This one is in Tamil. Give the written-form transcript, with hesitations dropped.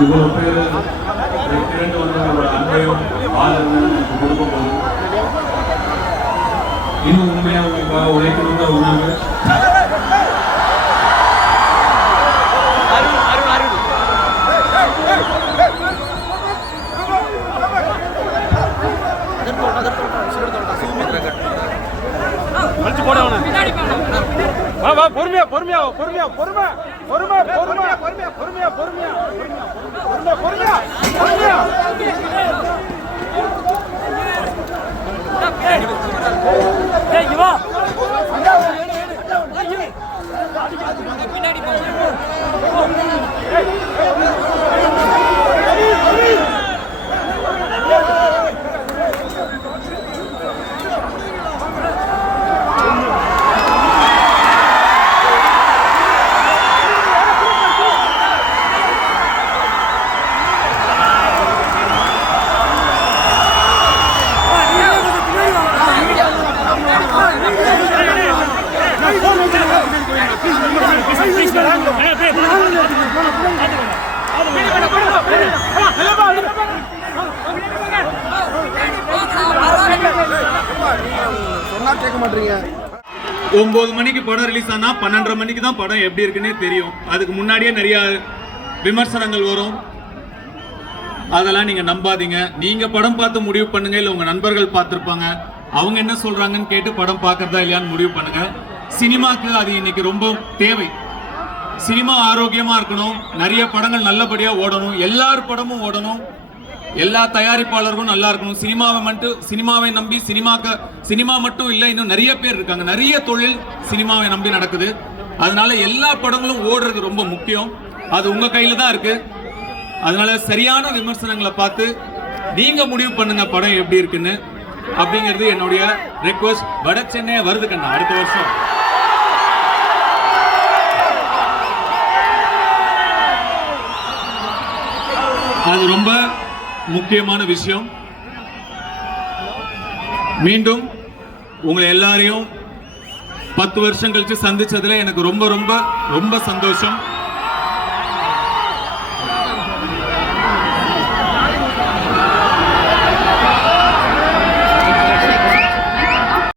இவ்வளவு பேர் திரண்டு வந்தவங்களோட அன்பையும் ஆதரவையும் கொடுக்கும்போது இன்னும் உண்மையா உங்களுக்காக உழைக்கணுங்கிற உணர்வு பொறுமையா பொறுமையா பொறுமையா பொறுமை பொறுமை பொறுமையா பொறுமையா பொறுமையா பொறுமையா பொறுமையா பொறுமையா பொறுமையா பின்னாடி சொன்னா கேட்க மாட்டீங்க. 9 மணிக்கு படம் ரிலீஸ் ஆனா 12:30 மணிக்கு தான் படம் எப்படி இருக்குன்னே தெரியும். அதுக்கு முன்னாடியே நிறைய விமர்சனங்கள் வரும். அதெல்லாம் நீங்க நம்பாதீங்க. நீங்க படம் பார்த்து முடிவு பண்ணுங்க, இல்ல உங்க நண்பர்கள் பார்த்திருப்பாங்க, அவங்க என்ன சொல்றாங்கன்னு கேட்டு படம் பார்க்கறதா இல்லையான்னு முடிவு பண்ணுங்க. சினிமாக்கு அது இன்னைக்கு ரொம்ப தேவை. சினிமா ஆரோக்கியமா இருக்கணும், நிறைய படங்கள் நல்லபடியா ஓடணும், எல்லார் படமும் ஓடணும், எல்லா தயாரிப்பாளர்களும் நல்லா இருக்கணும். சினிமாவை நம்பி சினிமா மட்டும் இல்லை, இன்னும் நிறைய பேர் இருக்காங்க, நிறைய தொழில் சினிமாவை நம்பி நடக்குது. அதனால எல்லா படங்களும் ஓடுறது ரொம்ப முக்கியம். அது உங்க கையில தான் இருக்கு. அதனால சரியான விமர்சனங்களை பார்த்து நீங்க முடிவு பண்ணுங்க படம் எப்படி இருக்குன்னு. அப்படிங்கிறது என்னுடைய ரெக்வஸ்ட். வட சென்னை வருது கண்ணா அடுத்த வருஷம். அது ரொம்ப முக்கியமான விஷயம். மீண்டும் உங்களை எல்லாரையும் 10 வருஷம் கழிச்சு சந்திச்சதுல எனக்கு ரொம்ப ரொம்ப ரொம்ப சந்தோஷம்.